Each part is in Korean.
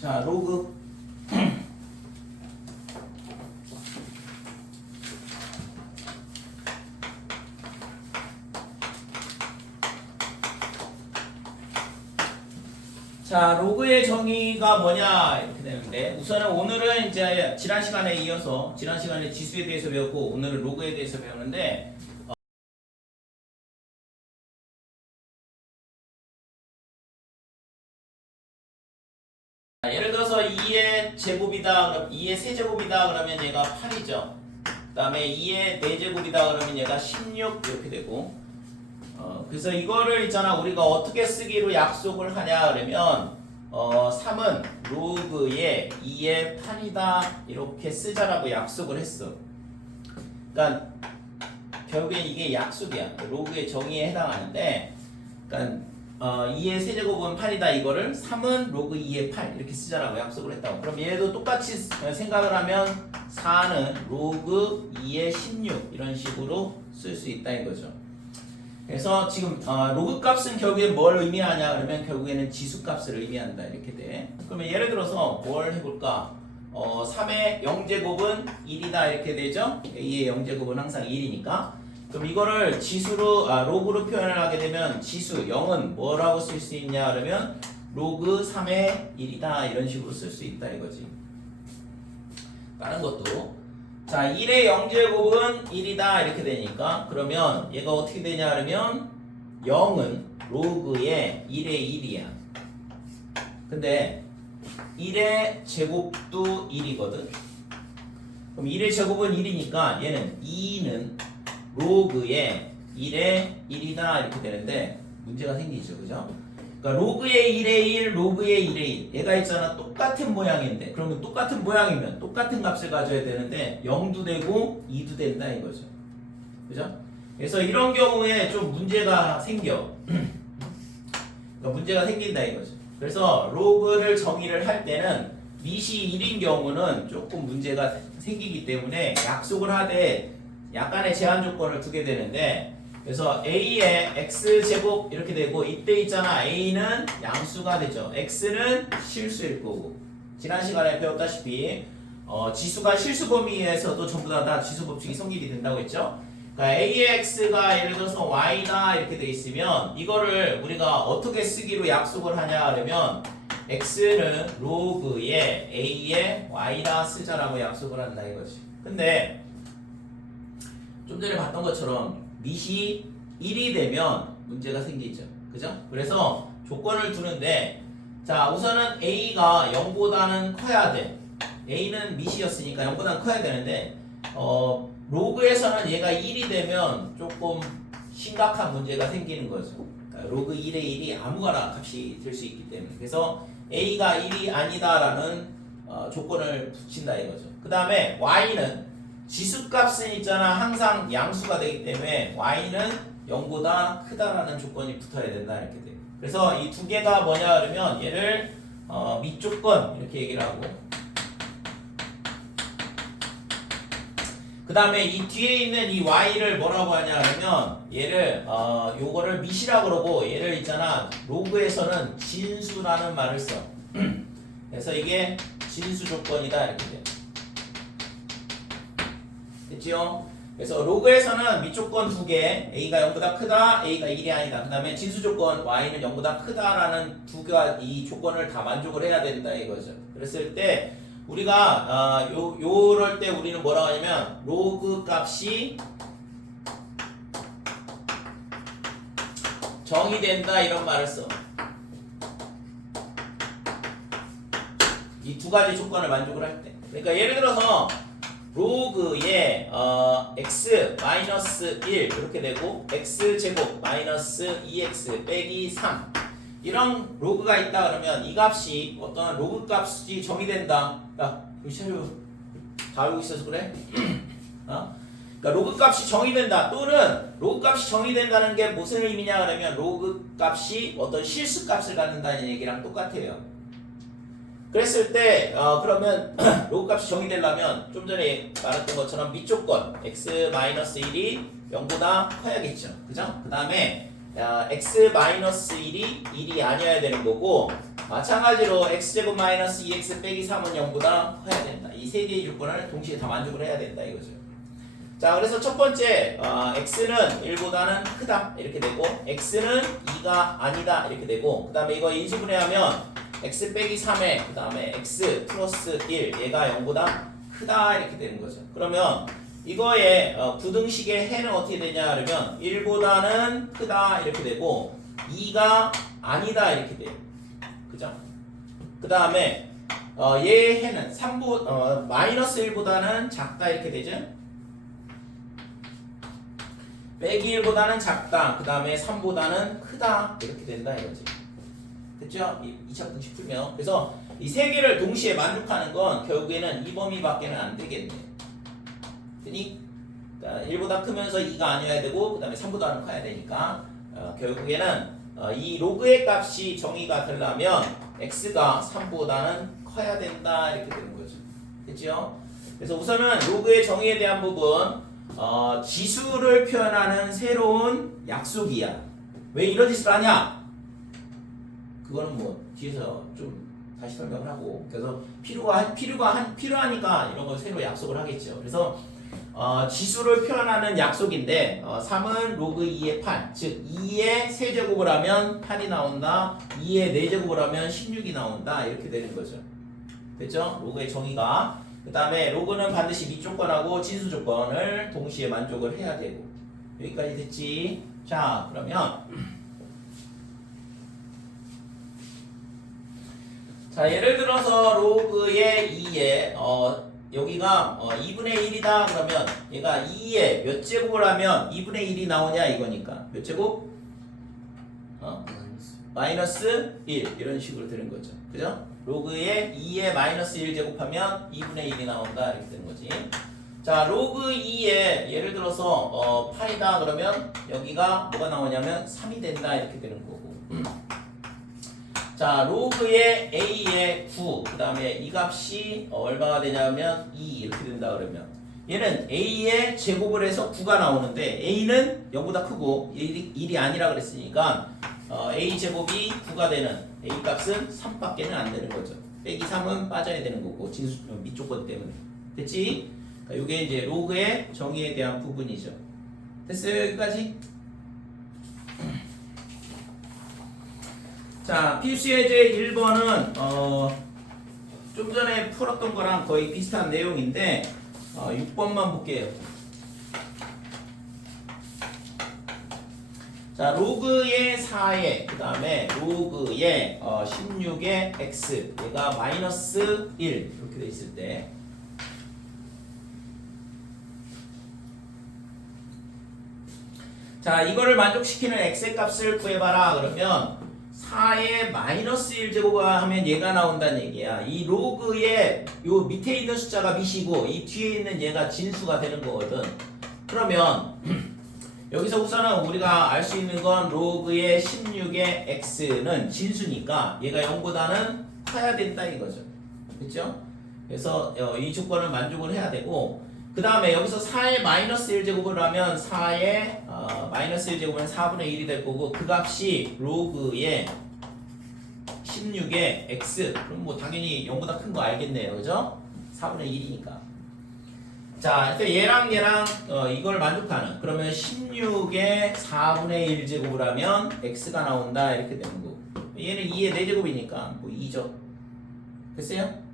자, 로그 자, 로그의 정의가 뭐냐 이렇게 되는데 우선은 오늘은 이제 지난 시간에 이어서 지난 시간에 지수에 대해서 배웠고 오늘은 로그에 대해서 배우는데 예를 들어서 2의 제곱이다 그럼 2의 세제곱이다 그러면 얘가 8이죠. 그 다음에 2의 4제곱이다 그러면 얘가 16 이렇게 되고 그래서 이거를 있잖아 우리가 어떻게 쓰기로 약속을 하냐 그러면 3은 로그의 2의 8이다 이렇게 쓰자라고 약속을 했어. 그러니까 결국엔 이게 약속이야. 로그의 정의에 해당하는데 그러니까 2의 세제곱은 8이다 이거를 3은 로그 2의 8 이렇게 쓰자라고 약속을 했다고. 그럼 얘도 똑같이 생각을 하면 4는 로그 2의 16 이런 식으로 쓸 수 있다 이거죠. 그래서 지금 로그 값은 결국에 뭘 의미하냐 그러면 결국에는 지수 값을 의미한다 이렇게 돼. 그러면 예를 들어서 뭘 해볼까? 3의 0제곱은 1이다 이렇게 되죠. A의 0제곱은 항상 1이니까 그럼 이거를 지수로 로그로 표현을 하게 되면 지수 0은 뭐라고 쓸 수 있냐 그러면 로그 3의 1이다 이런 식으로 쓸 수 있다 이거지. 다른 것도 자 1의 0제곱은 1이다 이렇게 되니까 그러면 얘가 어떻게 되냐 그러면 0은 로그의 1의 1이야. 근데 1의 제곱도 1이거든. 그럼 1의 제곱은 1이니까 얘는 2는 로그의 1의 1이다 이렇게 되는데 문제가 생기죠. 그죠? 그러니까 로그의 1의 1, 로그의 1의 1 얘가 있잖아 똑같은 모양인데 그러면 똑같은 모양이면 똑같은 값을 가져야 되는데 0도 되고 2도 된다 이거죠. 그죠? 그래서 이런 경우에 좀 문제가 생겨. 그러니까 문제가 생긴다 이거죠. 그래서 로그를 정의를 할 때는 밑이 1인 경우는 조금 문제가 생기기 때문에 약속을 하되 약간의 제한 조건을 두게 되는데 그래서 A의 X제곱 이렇게 되고 이때 있잖아 A는 양수가 되죠. X는 실수일 거고 지난 시간에 배웠다시피 지수가 실수 범위에서도 전부 다 지수 법칙이 성립이 된다고 했죠. 그러니까 A의 X가 예를 들어서 Y다 이렇게 돼 있으면 이거를 우리가 어떻게 쓰기로 약속을 하냐 그러면 X는 로그의 A의 Y다 쓰자라고 약속을 한다 이거지. 근데 좀 전에 봤던 것처럼 밑이 1이 되면 문제가 생기죠. 그죠? 그래서 조건을 두는데 자 우선은 A가 0보다는 커야 돼. A는 밑이었으니까 0보다는 커야 되는데 로그에서는 얘가 1이 되면 조금 심각한 문제가 생기는 거죠. 그러니까 로그 1의 1이 아무거나 값이 될 수 있기 때문에 그래서 A가 1이 아니다라는 조건을 붙인다 이거죠. 그 다음에 Y는 지수값은 있잖아 항상 양수가 되기 때문에 y는 0보다 크다라는 조건이 붙어야 된다 이렇게 돼요. 그래서 이 두 개가 뭐냐 그러면 얘를 밑조건 이렇게 얘기를 하고 그 다음에 이 뒤에 있는 이 y를 뭐라고 하냐 그러면 얘를 요거를 밑이라 그러고 얘를 있잖아 로그에서는 진수라는 말을 써. 그래서 이게 진수 조건이다 이렇게 돼요. 됐지요? 그래서 로그에서는 밑조건 두 개 A가 0보다 크다, A가 1이 아니다. 그 다음에 진수조건 Y는 0보다 크다라는 두 개가 이 조건을 다 만족을 해야 된다 이거죠. 그랬을 때 우리가 요럴 때 우리는 뭐라고 하냐면 로그 값이 정의된다 이런 말을 써. 이 두 가지 조건을 만족을 할 때. 그러니까 예를 들어서 로그의 x 마이너스 1 이렇게 되고 x제곱 마이너스 2x 빼기 3 이런 로그가 있다 그러면 이 값이 어떤 로그 값이 정의된다. 야, 다 알고 있어서 그래? 그러니까 로그 값이 정의된다 또는 로그 값이 정의된다는 게 무슨 의미냐 그러면 로그 값이 어떤 실수 값을 갖는다는 얘기랑 똑같아요. 그랬을 때 그러면 로그 값이 정의되려면 좀 전에 말했던 것처럼 밑조건 x-1이 0보다 커야겠죠. 그죠? 그 다음에 x-1이 1이 아니어야 되는 거고 마찬가지로 x제곱 마이너스 2x 빼기 3은 0보다 커야 된다. 이 세 개의 조건을 동시에 다 만족을 해야 된다 이거죠. 자, 그래서 첫 번째 x는 1보다는 크다 이렇게 되고 x는 2가 아니다 이렇게 되고 그 다음에 이거 인수분해하면 x 빼기 3에 그 다음에 x 플러스 1 얘가 0보다 크다 이렇게 되는 거죠. 그러면 이거의 부등식의 해는 어떻게 되냐 그러면 1보다는 크다 이렇게 되고 2가 아니다 이렇게 돼요. 그죠? 그 다음에 얘의 해는 마이너스 1보다는 작다 이렇게 되죠? 빼기 1보다는 작다. 그 다음에 3보다는 크다. 이렇게 된다 이거지. 됐죠? 2차 부등식 풀면. 그래서 이 세 개를 동시에 만족하는 건 결국에는 이 범위밖에는 안 되겠네. 되니? 1보다 크면서 2가 아니어야 되고 그 다음에 3보다는 커야 되니까 결국에는 이 로그의 값이 정의가 되려면 x가 3보다는 커야 된다 이렇게 되는 거죠. 됐죠? 그래서 우선은 로그의 정의에 대한 부분 지수를 표현하는 새로운 약속이야. 왜 이런 짓을 하냐? 그거는 뭐 뒤에서 좀 다시 설명을 하고 그래서 필요하니까 이런 걸 새로 약속을 하겠죠. 그래서 지수를 표현하는 약속인데 3은 로그 2의 8, 즉 2의 세제곱을 하면 8이 나온다. 2의 4제곱을 하면 16이 나온다. 이렇게 되는 거죠. 됐죠? 로그의 정의가. 그 다음에 로그는 반드시 밑조건하고 진수 조건을 동시에 만족을 해야 되고 여기까지 됐지? 자, 그러면 자, 예를 들어서 로그의 2에 여기가 2분의 1이다 그러면 얘가 2에 몇 제곱을 하면 2분의 1이 나오냐 이거니까 몇 제곱? 마이너스 1 이런 식으로 되는 거죠. 그죠? 로그에 2에 마이너스 1 제곱하면 2분의 1이 나온다 이렇게 되는 거지. 자, 로그 2에 예를 들어서 8이다 그러면 여기가 뭐가 나오냐면 3이 된다 이렇게 되는 거고. 자, 로그의 a의 9, 그 다음에 이 값이 얼마가 되냐면 2 이렇게 된다 그러면 얘는 a의 제곱을 해서 9가 나오는데 a는 0보다 크고 1이 아니라 그랬으니까 a 제곱이 9가 되는 a 값은 3밖에는 안 되는 거죠. 빼기 3은 빠져야 되는 거고 진수 밑조건 때문에. 됐지? 그러니까 이게 이제 로그의 정의에 대한 부분이죠. 됐어요? 여기까지? 자, 필수 예제 1번은 좀 전에 풀었던 거랑 거의 비슷한 내용인데 6번만 볼게요. 자, 로그의 4에 그 다음에 로그의 16의 x 얘가 마이너스 1 이렇게 돼 있을 때 자, 이거를 만족시키는 x의 값을 구해봐라 그러면 4의 마이너스 1제곱을 하면 얘가 나온다는 얘기야. 이 로그의 요 밑에 있는 숫자가 밑이고 이 뒤에 있는 얘가 진수가 되는 거거든. 그러면 여기서 우선은 우리가 알 수 있는 건 로그의 16의 x는 진수니까 얘가 0보다는 커야 된다 이거죠. 그렇죠? 그래서 이 조건을 만족을 해야 되고 그 다음에 여기서 4의 마이너스 1제곱을 하면 4의 마이너스 1제곱은 4분의 1이 될 거고 그 값이 로그의 16의 x 그럼 뭐 당연히 0보다 큰 거 알겠네요. 그죠? 4분의 1이니까 자, 얘랑 이걸 만족하는 그러면 16의 4분의 1제곱을 하면 x가 나온다 이렇게 되는 거고 얘는 2의 4제곱이니까 뭐 2죠. 됐어요?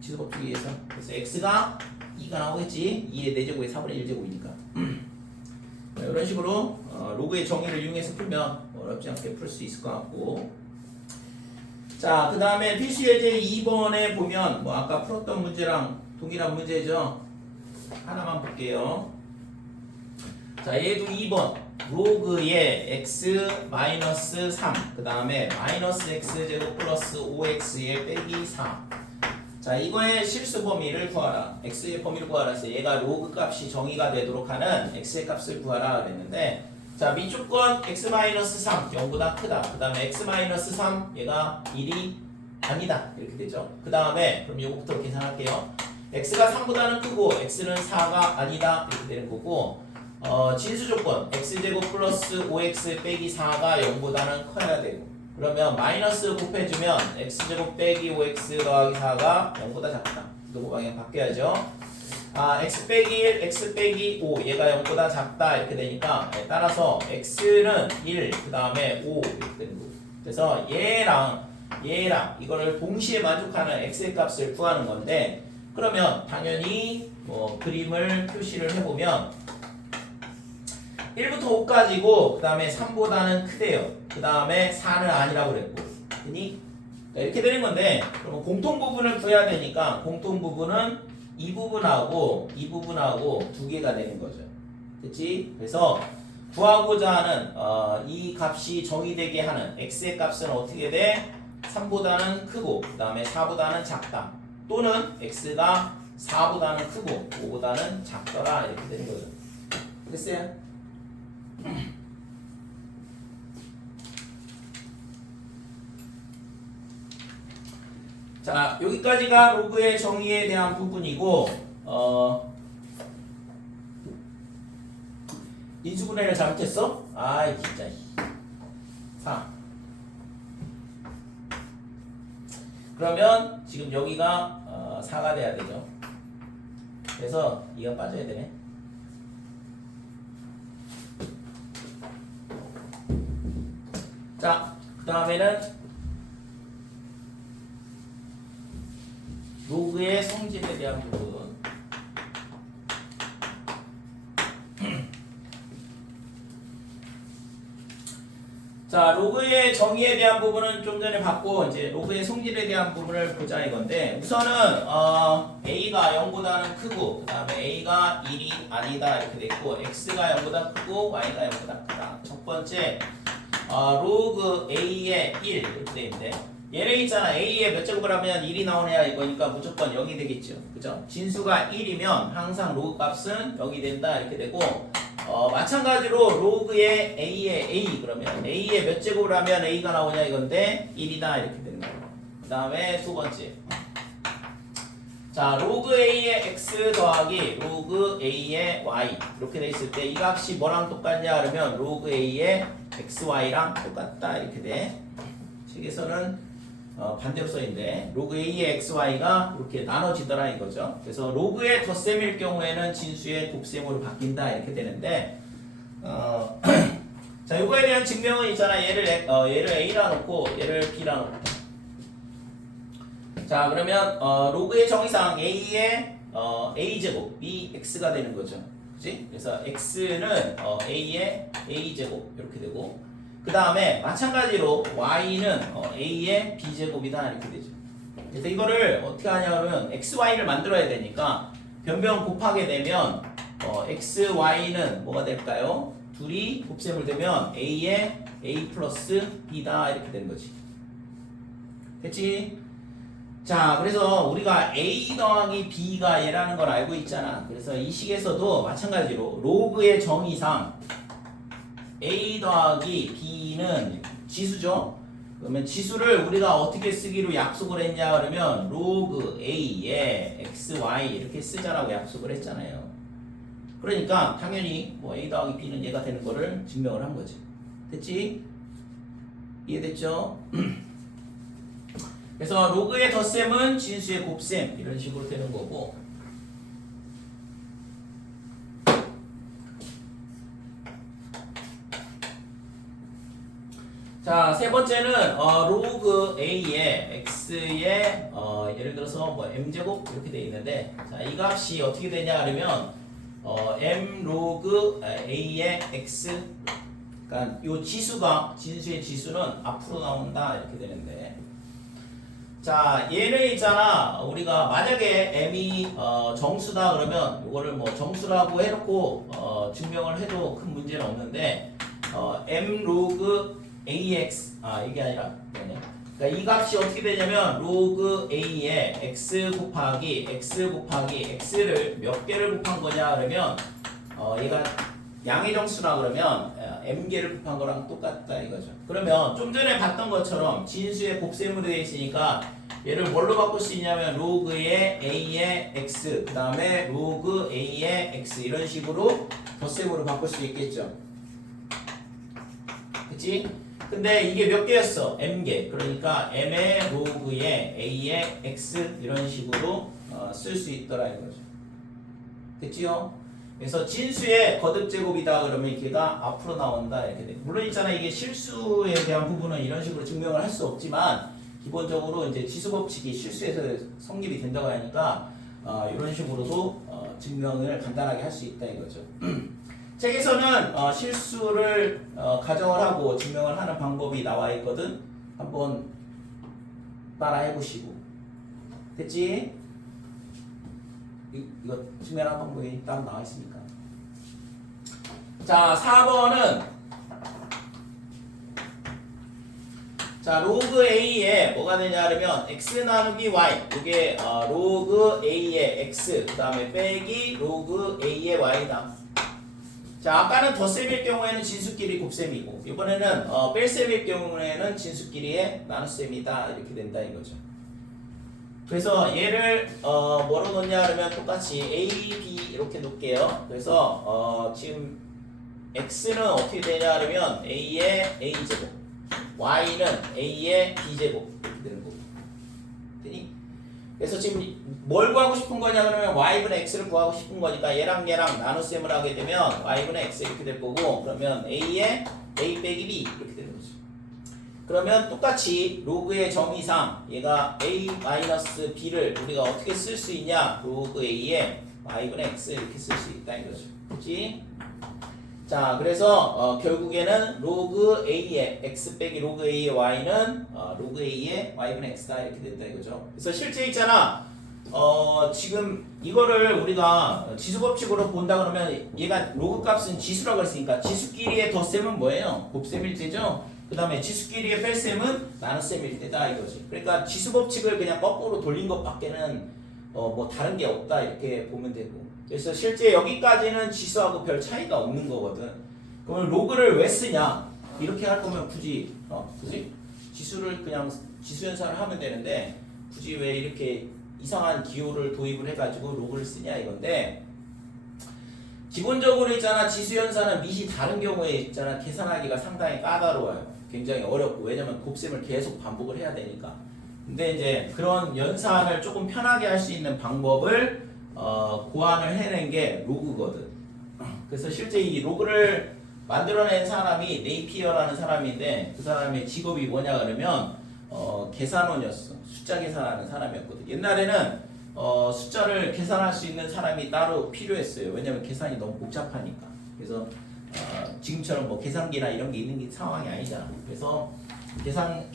지수법칙에 의해서 그래서 x가 2가 나오겠지. 2의 4제곱에 4분의 1제곱이니까 이런 식으로 로그의 정의를 이용해서 풀면 어렵지 않게 풀 수 있을 것 같고 자, 그 다음에 필수 예제 2번에 보면 뭐 아까 풀었던 문제랑 동일한 문제죠. 하나만 볼게요. 자, 얘도 2번 로그의 x 마이너스 3 그 다음에 마이너스 x제곱 플러스 5x의 빼기 4 자, 이거의 실수 범위를 구하라. x의 범위를 구하라 해서 얘가 로그 값이 정의가 되도록 하는 x의 값을 구하라 그랬는데 자, 밑조건 x-3 0보다 크다. 그 다음에 x-3 얘가 1이 아니다 이렇게 되죠. 그 다음에 그럼 이거부터 계산할게요. x가 3보다는 크고 x는 4가 아니다 이렇게 되는 거고 진수 조건 x제곱 플러스 5x 빼기 4가 0보다는 커야 되고 그러면 마이너스 곱해주면 x제곱 빼기 5x 더하기 4가 0보다 작다. 이거 방향 바뀌어야죠. x 빼기 1, x 빼기 5 얘가 0보다 작다 이렇게 되니까 따라서 x는 1, 그 다음에 5 이렇게 되는 거고 그래서 얘랑 이거를 동시에 만족하는 x의 값을 구하는 건데 그러면 당연히 뭐 그림을 표시를 해보면 1부터 5까지고 그 다음에 3보다는 크대요. 그 다음에 4는 아니라고 그랬고 그니 이렇게 되는 건데 그러면 공통 부분을 구해야 되니까 공통 부분은 이 부분하고 두 개가 되는 거죠. 됐지? 그래서 구하고자 하는 이 값이 정의되게 하는 x의 값은 어떻게 돼? 3보다는 크고 그 다음에 4보다는 작다. 또는 x가 4보다는 크고 5보다는 작더라 이렇게 되는 거죠. 됐어요? 자, 여기까지가 로그의 정의에 대한 부분이고 인수분해를 잘못했어? 아이 진짜 4 그러면 지금 여기가 4가 돼야 되죠. 그래서 이가 빠져야 되네. 자, 그 다음에는 로그의 성질에 대한 부분. 자, 로그의 정의에 대한 부분은 좀 전에 봤고 이제 로그의 성질에 대한 부분을 보자 이건데 우선은 a가 0보다는 크고 그 다음에 a가 1이 아니다 이렇게 돼 있고 x가 0보다 크고 y가 0보다 크다. 첫 번째 로그 a의 1 이렇게 돼 있는데 얘는 있잖아 a의 몇 제곱을 하면 1이 나오냐 이거니까 무조건 0이 되겠죠. 그죠? 진수가 1이면 항상 로그 값은 0이 된다 이렇게 되고 마찬가지로 로그의 a의 a 그러면 a의 몇 제곱을 하면 a가 나오냐 이건데 1이다 이렇게 되는 거예요. 그 다음에 두 번째 자 로그 a의 x 더하기 로그 a의 y 이렇게 돼 있을 때 이 값이 뭐랑 똑같냐 그러면 로그 a의 xy랑 똑같다 이렇게 돼. 책에서는 반대로 써있는데 로그 a의 xy가 이렇게 나눠지더라 이거죠. 그래서 로그의 덧셈일 경우에는 진수의 곱셈으로 바뀐다 이렇게 되는데 자 요거에 대한 증명은 있잖아. 얘를 a라 놓고 얘를 b라 놓고 자 그러면 로그의 정의상 a의 a제곱 b x가 되는 거죠. 그치? 그래서 x는 a의 a제곱 이렇게 되고 그 다음에 마찬가지로 y는 a의 b제곱이다 이렇게 되죠. 그래서 이거를 어떻게 하냐면 xy를 만들어야 되니까 변변 곱하게 되면 xy는 뭐가 될까요? 둘이 곱셈을 되면 a의 a 플러스 b다 이렇게 되는 거지. 됐지? 자 그래서 우리가 a 더하기 b가 얘라는 걸 알고 있잖아. 그래서 이 식에서도 마찬가지로 로그의 정의상 a 더하기 b는 지수죠. 그러면 지수를 우리가 어떻게 쓰기로 약속을 했냐 그러면 로그 a의 xy 이렇게 쓰자라고 약속을 했잖아요. 그러니까 당연히 뭐 a 더하기 b는 얘가 되는 거를 증명을 한 거지. 됐지? 이해됐죠? 그래서 로그의 덧셈은 진수의 곱셈 이런 식으로 되는 거고 자, 세 번째는 로그 a의 x의 예를 들어서 뭐 m제곱 이렇게 되어 있는데 자, 이 값이 어떻게 되냐 그러면 m 로그 a의 x 그러니까 요 지수가 진수의 지수는 앞으로 나온다 이렇게 되는데 자, 얘는 있잖아. 우리가 만약에 m이 정수다 그러면 이거를 뭐 정수라고 해놓고 증명을 해도 큰 문제는 없는데 m 로그 ax 이게 아니라 뭐냐? 그러니까 이 값이 어떻게 되냐면 로그 a의 x 곱하기 x를 몇 개를 곱한 거냐 그러면 얘가 양의 정수라 그러면 m개를 곱한 거랑 똑같다 이거죠. 그러면 좀 전에 봤던 것처럼 진수의 곱셈으로 되어 있으니까 얘를 뭘로 바꿀 수 있냐면 로그의 a의 x 그 다음에 로그 a의 x 이런 식으로 덧셈으로 바꿀 수 있겠죠. 그치? 근데 이게 몇 개였어? m개. 그러니까 m의 로그의 a의 x 이런 식으로 쓸 수 있더라 이거죠. 됐지요? 그래서 진수의 거듭 제곱이다 그러면 걔가 앞으로 나온다 이렇게 돼. 물론 있잖아 이게 실수에 대한 부분은 이런 식으로 증명을 할 수 없지만 기본적으로 이제 지수 법칙이 실수에서 성립이 된다고 하니까 이런 식으로도 증명을 간단하게 할 수 있다 이거죠. 책에서는 실수를 가정을 하고 증명을 하는 방법이 나와 있거든. 한번 따라 해보시고. 됐지? 이거 증명하는 방법이 따로 나와 있으니까. 자, 4번은 자, 로그 a에 뭐가 되냐 하면 x 나누기 y 이게 로그 a의 x 그 다음에 빼기 로그 a의 y다. 자, 아까는 덧셈일 경우에는 진수끼리 곱셈이고 이번에는 뺄셈일 경우에는 진수끼리의 나눗셈이다 이렇게 된다 이거죠. 그래서 얘를 뭐로 놓냐 하면 똑같이 a, b 이렇게 놓을게요. 그래서 지금 x는 어떻게 되냐 하면 a의 a제곱 y는 a의 b제곱 이렇게 되는 거고. 되니? 그래서 지금 뭘 구하고 싶은 거냐 그러면 y분의 x를 구하고 싶은 거니까 얘랑 나눗셈을 하게 되면 y분의 x 이렇게 될 거고 그러면 a의 a 빼기 b 이렇게 되는 거죠. 그러면 똑같이 로그의 정의상 얘가 a-b를 우리가 어떻게 쓸 수 있냐 로그 a의 y분의 x 이렇게 쓸 수 있다 이거죠. 그렇지? 자, 그래서 결국에는 로그 a의 x 빼기 로그 a의 y는 로그 a의 y분의 x다 이렇게 된다 이거죠. 그래서 실제 있잖아. 지금 이거를 우리가 지수법칙으로 본다 그러면 얘가 로그 값은 지수라고 했으니까 지수끼리의 덧셈은 뭐예요? 곱셈일 때죠. 그 다음에 지수끼리의 뺄셈은 나눗셈일 때다 이거지. 그러니까 지수법칙을 그냥 거꾸로 돌린 것밖에는 뭐 다른 게 없다 이렇게 보면 되고. 그래서 실제 여기까지는 지수하고 별 차이가 없는 거거든. 그러면 로그를 왜 쓰냐? 이렇게 할 거면 굳이 그지? 지수를 그냥 지수 연산을 하면 되는데 굳이 왜 이렇게 이상한 기호를 도입을 해가지고 로그를 쓰냐 이건데 기본적으로 있잖아 지수 연산은 밑이 다른 경우에 있잖아 계산하기가 상당히 까다로워요. 굉장히 어렵고 왜냐면 곱셈을 계속 반복을 해야 되니까. 근데 이제 그런 연산을 조금 편하게 할 수 있는 방법을 고안을 해낸 게 로그거든. 그래서 실제 이 로그를 만들어낸 사람이 네이피어라는 사람인데 그 사람의 직업이 뭐냐 그러면 계산원이었어. 숫자 계산하는 사람이었거든. 옛날에는 숫자를 계산할 수 있는 사람이 따로 필요했어요. 왜냐면 계산이 너무 복잡하니까. 그래서 지금처럼 뭐 계산기나 이런 게 있는 게 상황이 아니잖아. 그래서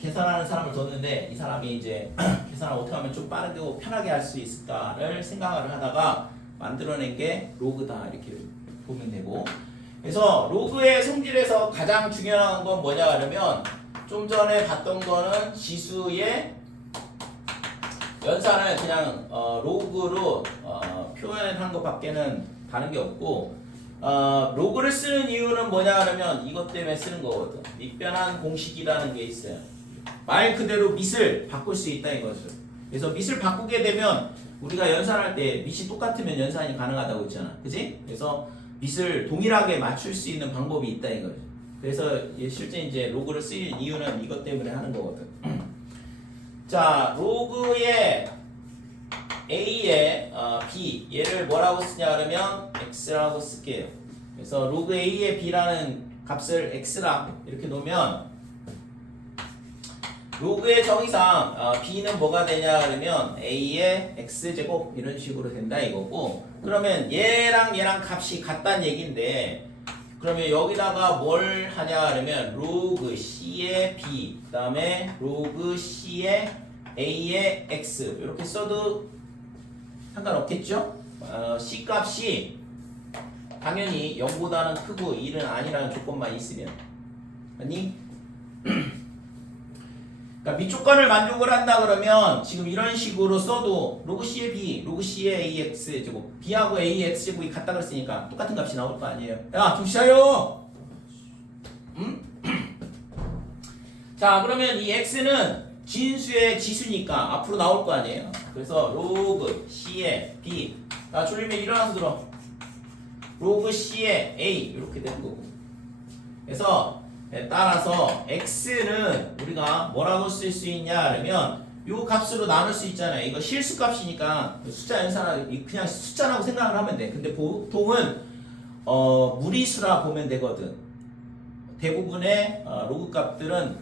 계산하는 사람을 뒀는데 이 사람이 이제 계산을 어떻게 하면 좀 빠르게 편하게 할 수 있을까를 생각을 하다가 만들어낸 게 로그다 이렇게 보면 되고. 그래서 로그의 성질에서 가장 중요한 건 뭐냐 하면 좀 전에 봤던 거는 지수의 연산을 그냥 로그로 표현한 것밖에는 다른 게 없고 로그를 쓰는 이유는 뭐냐 하면 이것 때문에 쓰는 거거든. 밑변환 공식이라는 게 있어요. 말 그대로 밑을 바꿀 수 있다 이거죠. 그래서 밑을 바꾸게 되면 우리가 연산할 때 밑이 똑같으면 연산이 가능하다고 했잖아. 그지? 그래서 밑을 동일하게 맞출 수 있는 방법이 있다 이거죠. 그래서 실제 이제 로그를 쓰는 이유는 이것 때문에 하는 거거든. 자, 로그의 a의 b 얘를 뭐라고 쓰냐 그러면 x라고 쓸게요. 그래서 로그 a의 b라는 값을 x라 이렇게 놓으면 로그의 정의상 b는 뭐가 되냐 그러면 a의 x제곱 이런 식으로 된다 이거고 그러면 얘랑 값이 같다는 얘기인데 그러면 여기다가 뭘 하냐 그러면 로그 c의 b 그 다음에 로그 c의 a의 x 이렇게 써도 상관없겠죠? c 값이 당연히 0보다는 크고 1은 아니라는 조건만 있으면 아니? 그러니까 밑조건을 만족을 한다 그러면 지금 이런 식으로 써도 로그 c의 b, 로그 c의 ax 제곱 b하고 ax 제곱이 같다 그랬으니까 똑같은 값이 나올 거 아니에요. 야, 좀 쉬어요. 자, 그러면 이 x는 진수의 지수니까 앞으로 나올 거 아니에요. 그래서 로그 C의 B. 나 졸리면 일어나서 들어. 로그 C의 A 이렇게 되는 거고. 그래서 따라서 X는 우리가 뭐라고 쓸 수 있냐 그러면 요 값으로 나눌 수 있잖아요. 이거 실수값이니까 숫자 연산하기 그냥 숫자라고 생각을 하면 돼. 근데 보통은 무리수라 보면 되거든. 대부분의 로그 값들은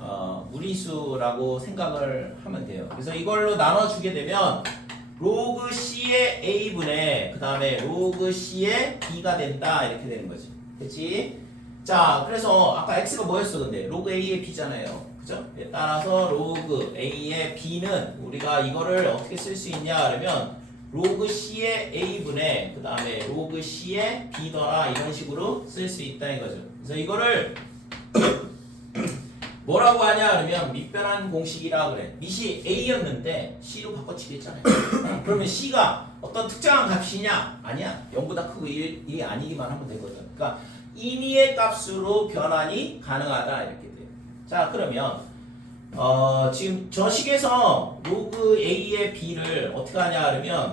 무리수라고 생각을 하면 돼요. 그래서 이걸로 나눠주게 되면 로그 C의 A분의 그 다음에 로그 C의 B가 된다 이렇게 되는 거지. 그치? 자, 그래서 아까 X가 뭐였어 근데? 로그 A의 B잖아요. 그죠? 따라서 로그 A의 B는 우리가 이거를 어떻게 쓸 수 있냐 그러면 로그 C의 A분의 그 다음에 로그 C의 B더라 이런 식으로 쓸 수 있다 이거죠. 그래서 이거를 뭐라고 하냐 그러면 밑변환 공식이라 그래. 밑이 A였는데 C로 바꿔치겠잖아요. 그러면 C가 어떤 특정한 값이냐? 아니야. 0보다 크고 1이 아니기만 하면 되거든. 그러니까 임의의 값으로 변환이 가능하다 이렇게 돼요. 자, 그러면 지금 저 식에서 로그 A의 B를 어떻게 하냐 그러면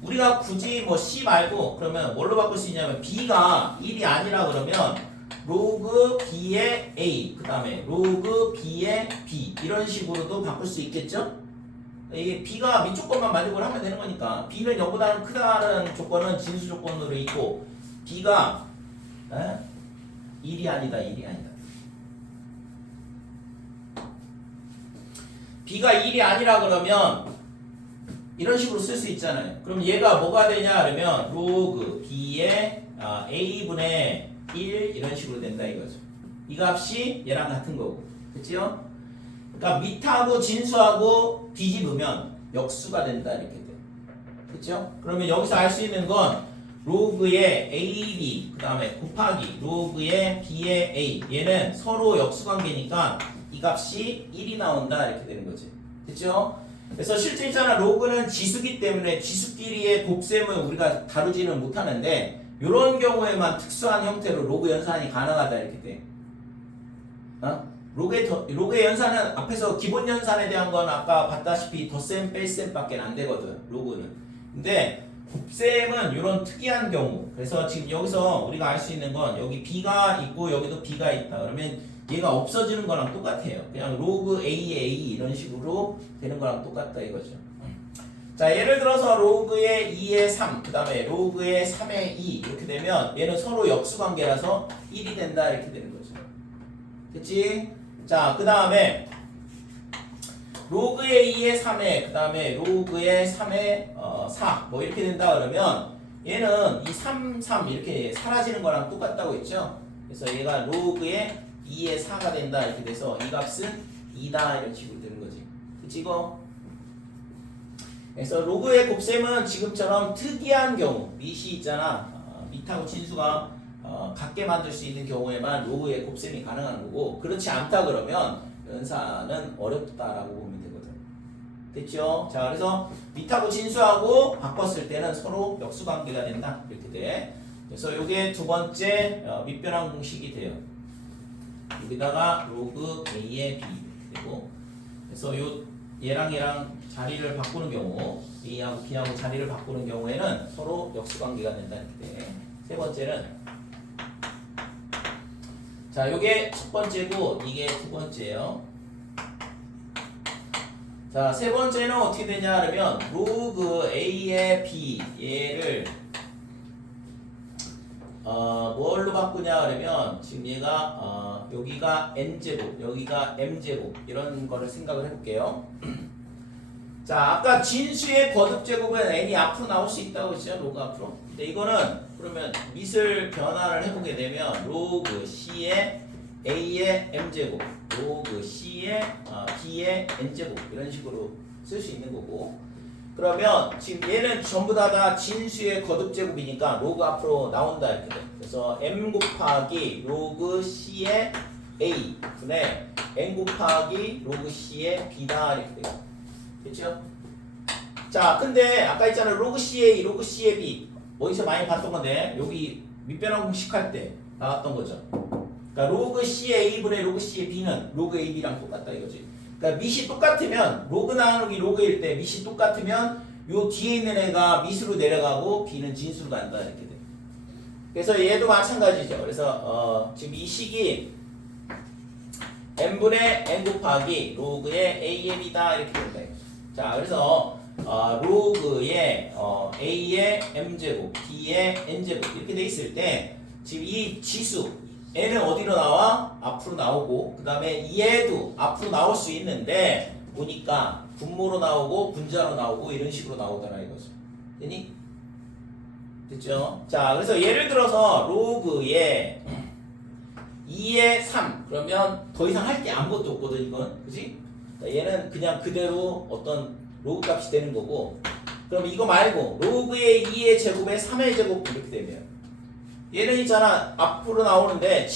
우리가 굳이 뭐 C 말고 그러면 뭘로 바꿀 수 있냐면 B가 1이 아니라 그러면 로그 B의 A 그 다음에 로그 B의 B 이런 식으로도 바꿀 수 있겠죠? 이게 B가 밑쪽 것만 만족을 하면 되는 거니까 B는 0보다는 크다는 조건은 진수 조건으로 있고 B가 1이 아니다 1이 아니다 B가 1이 아니라 그러면 이런 식으로 쓸 수 있잖아요. 그럼 얘가 뭐가 되냐 그러면 로그 B의 A분의 1 이런 식으로 된다 이거죠. 이 값이 얘랑 같은 거고 그치요? 그러니까 밑하고 진수하고 뒤집으면 역수가 된다 이렇게 돼. 그쵸? 그러면 여기서 알 수 있는 건 로그의 AB 그 다음에 곱하기 로그의 B의 A 얘는 서로 역수관계니까 이 값이 1이 나온다 이렇게 되는 거지. 그쵸? 그래서 실제 있잖아 로그는 지수기 때문에 지수끼리의 곱셈을 우리가 다루지는 못하는데 이런 경우에만 특수한 형태로 로그 연산이 가능하다 이렇게 돼. 로그의 연산은 앞에서 기본 연산에 대한 건 아까 봤다시피 덧셈 뺄셈 밖에 안 되거든 로그는. 근데 곱셈은 이런 특이한 경우. 그래서 지금 여기서 우리가 알 수 있는 건 여기 B가 있고 여기도 B가 있다 그러면 얘가 없어지는 거랑 똑같아요. 그냥 로그 A의 A 이런 식으로 되는 거랑 똑같다 이거죠. 자, 예를 들어서 로그의 2의 3, 그 다음에 로그의 3의 2 이렇게 되면 얘는 서로 역수관계라서 1이 된다 이렇게 되는 거죠. 됐지? 자, 그 다음에 로그의 2의 3의 그 다음에 로그의 3의 4 뭐 이렇게 된다 그러면 얘는 이 3, 3 이렇게 사라지는 거랑 똑같다고 했죠? 그래서 얘가 로그의 2의 4가 된다 이렇게 돼서 이 값은 2다 이런 식으로 되는 거지. 그치 이거? 그래서 로그의 곱셈은 지금처럼 특이한 경우 밑이 있잖아 밑하고 진수가 같게 만들 수 있는 경우에만 로그의 곱셈이 가능한 거고 그렇지 않다 그러면 연산은 어렵다라고 보면 되거든. 됐죠? 자 그래서 밑하고 진수하고 바꿨을 때는 서로 역수관계가 된다 이렇게 돼. 그래서 이게 두 번째 밑변환 공식이 돼요. 여기다가 로그 A의 B 되고 그래서 얘랑 자리를 바꾸는 경우 A하고 B하고 자리를 바꾸는 경우에는 서로 역수관계가 된다 이렇게 돼. 세 번째는 자 요게 첫 번째고 이게 두 번째예요. 자 세 번째는 어떻게 되냐 그러면 로그 A의 B 얘를 뭘로 바꾸냐 그러면 지금 얘가 여기가 n제곱 여기가 m제곱 이런 거를 생각을 해볼게요. 자 아까 진수의 거듭제곱은 n이 앞으로 나올 수 있다고 했죠. 로그 앞으로. 근데 이거는 그러면 밑을 변화를 해보게 되면 로그 C의 A의 m제곱 로그 C의 B의 n제곱 이런 식으로 쓸 수 있는 거고 그러면 지금 얘는 전부 다 진수의 거듭제곱이니까 로그 앞으로 나온다 이렇게 돼. 그래서 m 곱하기 로그 C의 A 분의 n 곱하기 로그 C의 B다 이렇게 돼요. 됐죠? 자 근데 아까 있잖아 로그 C의 A 로그 C의 B 어디서 많이 봤던 건데 여기 밑변환 공식 할 때 나왔던 거죠. 그러니까 로그 C의 A분의 로그 C의 B는 로그 AB랑 똑같다 이거지. 그러니까 밑이 똑같으면 로그 나누기 로그일 때 밑이 똑같으면 요 뒤에 있는 애가 밑으로 내려가고 b는 진수로 간다 이렇게 돼. 그래서 얘도 마찬가지죠. 그래서 지금 이 식이 n분의 n 곱하기 로그의 a의 b다 이렇게 된다. 자, 그래서 로그의 a의 m제곱, b의 n제곱 이렇게 돼 있을 때 지금 이 지수 n은 어디로 나와? 앞으로 나오고 그 다음에 얘도 앞으로 나올 수 있는데 보니까 분모로 나오고 분자로 나오고 이런 식으로 나오더라 이거죠. 되니? 됐죠? 자, 그래서 예를 들어서 로그의 2의 3 그러면 더 이상 할 게 아무것도 없거든 이건. 그지? 얘는 그냥 그대로 어떤 로그 값이 되는 거고 그럼 이거 말고 로그의 2의 제곱에 3의 제곱 이렇게 되면 얘는 있잖아 앞으로 나오는데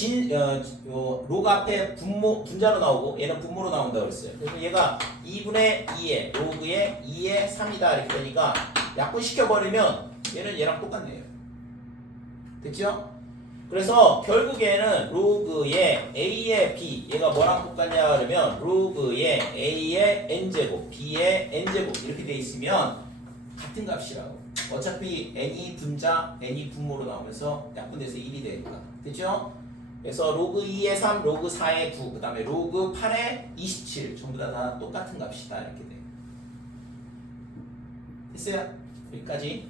로그 앞에 분자로 나오고 얘는 분모로 나온다 그랬어요. 그래서 얘가 2분의 2의 로그의 2의 3이다 이렇게 되니까 약분시켜버리면 얘는 얘랑 똑같네요. 됐죠? 그래서 결국에는 로그의 a의 b 얘가 뭐랑 똑같냐 그러면 로그의 a의 n제곱 b의 n제곱 이렇게 돼 있으면 같은 값이라고. 어차피 n이 분자 n이 분모로 나오면서 약분돼서 1이 되니까. 됐죠? 그래서 로그 2의 3 로그 4의 9 그 다음에 로그 8의 27 전부 다 똑같은 값이다 이렇게 돼. 됐어요? 여기까지.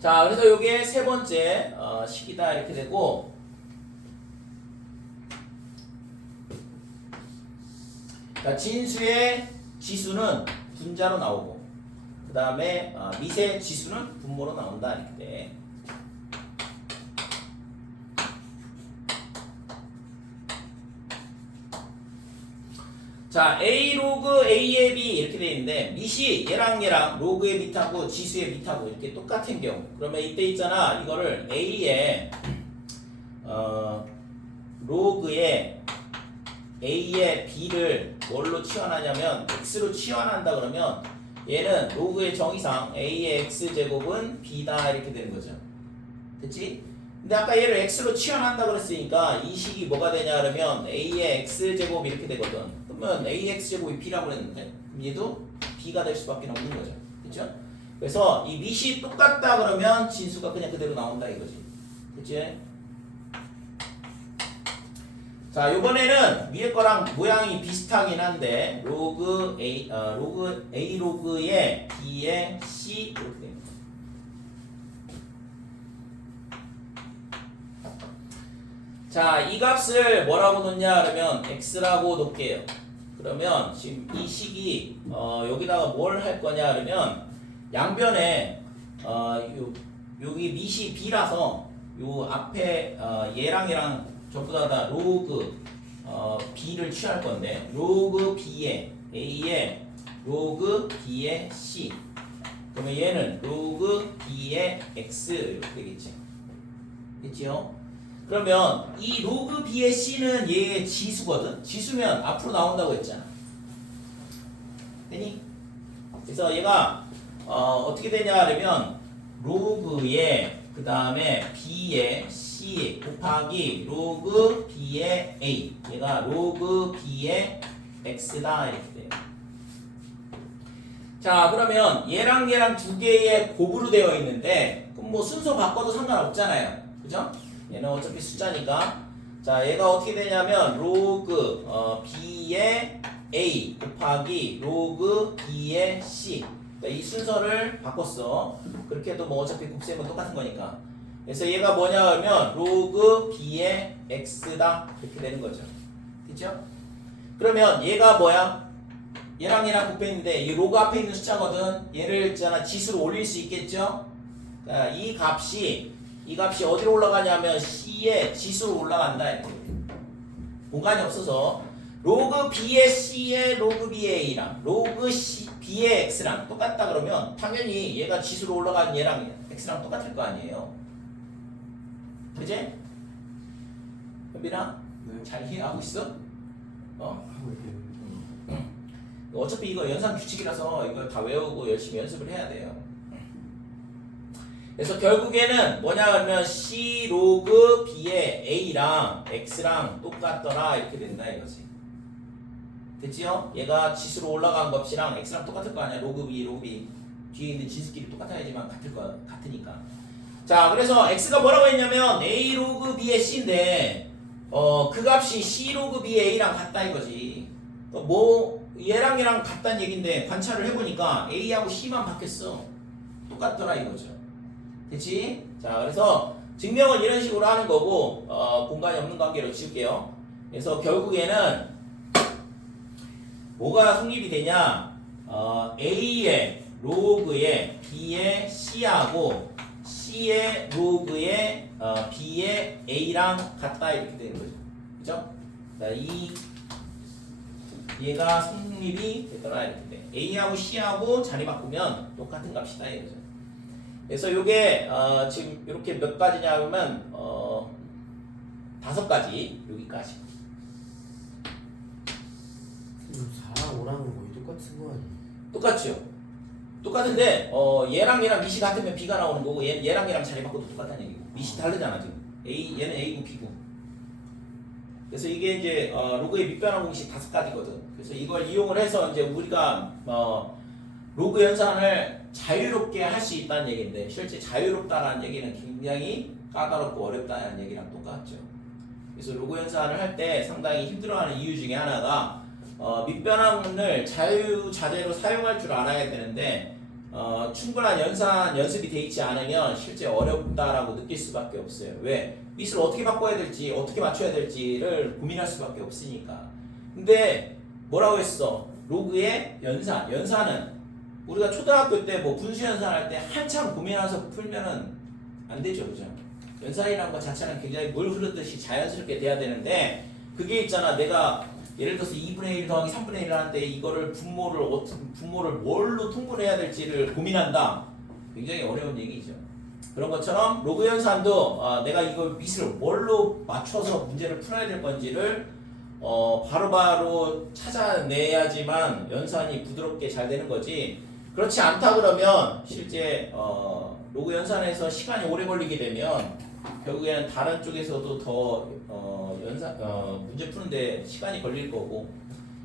자, 그래서 요게 세 번째 식이다 이렇게 되고 자, 진수의 지수는 분자로 나오고 그 다음에 미세 지수는 분모로 나온다 이렇게 돼. 자, a 로그 a의 b 이렇게 돼 있는데 밑이 얘랑 로그의 밑하고 지수의 밑하고 이렇게 똑같은 경우 그러면 이때 있잖아 이거를 a의 로그의 a의 b를 뭘로 치환하냐면 x로 치환한다 그러면 얘는 로그의 정의상 a의 x제곱은 b다 이렇게 되는 거죠. 됐지? 근데 아까 얘를 x로 치환한다 그랬으니까 이 식이 뭐가 되냐 그러면 a의 x제곱 이렇게 되거든. 그러면 ax제곱이 b라고 그랬는데 그럼 얘도 b가 될 수밖에 없는 거죠. 그렇죠? 그래서 이 밑이 똑같다 그러면 진수가 그냥 그대로 나온다 이거지. 그치? 자, 요번에는 위에 거랑 모양이 비슷하긴 한데 로그 a 로그의 b의 c 이렇게 됩니다. 자, 이 값을 뭐라고 놓냐 그러면 x라고 놓을게요. 그러면 지금 이 식이 여기다가 뭘 할 거냐 그러면 양변에 여기 밑이 b라서 요 앞에 얘랑 전부 다 로그 b를 취할 건데 로그 b의 a의 로그 b의 c 그러면 얘는 로그 b의 x 이렇게 되겠지. 됐지요? 그러면 이 로그 b의 c는 얘의 지수거든. 지수면 앞으로 나온다고 했잖아. 되니? 그래서 얘가 어떻게 되냐 하면 로그의 그 다음에 b의 c 곱하기 로그 b의 a 얘가 로그 b의 x다 이렇게 돼요. 자, 그러면 얘랑 두 개의 곱으로 되어 있는데 그럼 뭐 순서 바꿔도 상관없잖아요. 그죠? 얘는 어차피 숫자니까. 자, 얘가 어떻게 되냐면 로그 b의 a 곱하기 로그 b의 c. 그러니까 이 순서를 바꿨어. 그렇게 해도 뭐 어차피 곱셈은 똑같은 거니까. 그래서 얘가 뭐냐 하면 로그 b의 x다 이렇게 되는 거죠. 그렇죠? 그러면 얘가 뭐야? 얘랑 곱했는데 이 로그 앞에 있는 숫자거든. 얘를 있잖아 지수로 올릴 수 있겠죠? 자, 이 값이 어디로 올라가냐면 C의 지수로 올라간다 이렇게. 공간이 없어서 로그 B의 C의 로그 B의 A랑 로그 B의 X랑 똑같다 그러면 당연히 얘가 지수로 올라가는 얘랑 X랑 똑같을 거 아니에요. 그제? 현빈아? 네. 잘 이해하고 있어? 하고 있겠네요. 어차피 이거 연산 규칙이라서 이걸 다 외우고 열심히 연습을 해야 돼요. 그래서 결국에는 뭐냐 하면 C 로그 B의 A랑 X랑 똑같더라 이렇게 된다 이거지. 됐지요? 얘가 지수로 올라간 값이랑 x랑 똑같을 거 아니야. 로그 b 뒤에 있는 진수끼리 똑같아야지만 같으니까. 자, 그래서 x가 뭐라고 했냐면 a 로그 b의 c인데 그 값이 c 로그 b의 a랑 같다 이거지. 뭐 얘랑 같다는 얘긴데 관찰을 해보니까 a하고 c만 바뀌었어. 똑같더라 이거죠. 됐지? 자, 그래서 증명은 이런 식으로 하는 거고 공간이 없는 관계로 지울게요. 그래서 결국에는 뭐가 성립이 되냐? a의 로그에 b의 c하고 c의 로그에 b의 a랑 같다 이렇게 되는 거죠. 그죠? 자, 얘가 성립이 되더라 이렇게 돼. a하고 c하고 자리 바꾸면 똑같은 값이다 이거죠. 그래서 요게 지금 이렇게 몇 가지냐 그러면 5가지 여기까지. 4랑 5랑은 거의 똑같은 거 아니에요? 똑같죠. 똑같은데 얘랑 밑이 같으면 b가 나오는 거고 얘랑 자리 바꿔도 똑같다는 얘기고 밑이 다르잖아 지금. 얘는 a고 b고. 그래서 이게 이제 로그의 밑변환 공식 5가지거든. 그래서 이걸 이용을 해서 이제 우리가 로그 연산을 자유롭게 할 수 있다는 얘기인데 실제 자유롭다라는 얘기는 굉장히 까다롭고 어렵다는 얘기랑 똑같죠. 그래서 로그 연산을 할 때 상당히 힘들어하는 이유 중에 하나가 밑변환을 자유자재로 사용할 줄 알아야 되는데 충분한 연습이 돼 있지 않으면 실제 어렵다라고 느낄 수밖에 없어요. 왜? 밑을 어떻게 바꿔야 될지 어떻게 맞춰야 될지를 고민할 수밖에 없으니까. 근데 뭐라고 했어? 로그의 연산은 우리가 초등학교 때 뭐 분수 연산할 때 한참 고민해서 풀면은 안 되죠, 그죠? 연산이라는 것 자체는 굉장히 물 흐르듯이 자연스럽게 돼야 되는데 그게 있잖아. 내가 예를 들어서 2분의 1 더하기 3분의 1을 하는데 이거를 분모를 뭘로 통분해야 될지를 고민한다. 굉장히 어려운 얘기죠. 그런 것처럼 로그 연산도 내가 이걸 밑을 뭘로 맞춰서 문제를 풀어야 될 건지를 바로바로 찾아내야지만 연산이 부드럽게 잘 되는 거지. 그렇지 않다 그러면 실제 로그 연산에서 시간이 오래 걸리게 되면 결국에는 다른 쪽에서도 더 문제 푸는데 시간이 걸릴 거고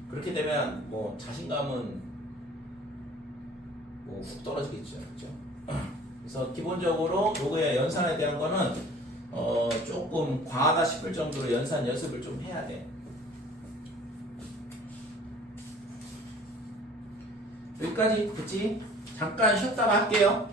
그렇게 되면 뭐 자신감은 뭐 훅 떨어지겠죠, 그렇죠? 그래서 기본적으로 로그의 연산에 대한 거는 조금 과하다 싶을 정도로 연산 연습을 좀 해야 돼. 여기까지 됐지? 잠깐 쉬었다가 할게요.